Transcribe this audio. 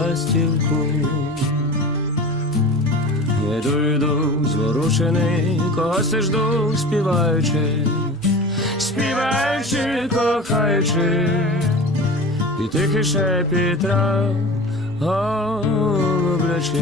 ластівку. Йду, йду, зворушений, когось я жду, співаючи, співаючи, кохаючи, і тихий шепіт трав, голублячий.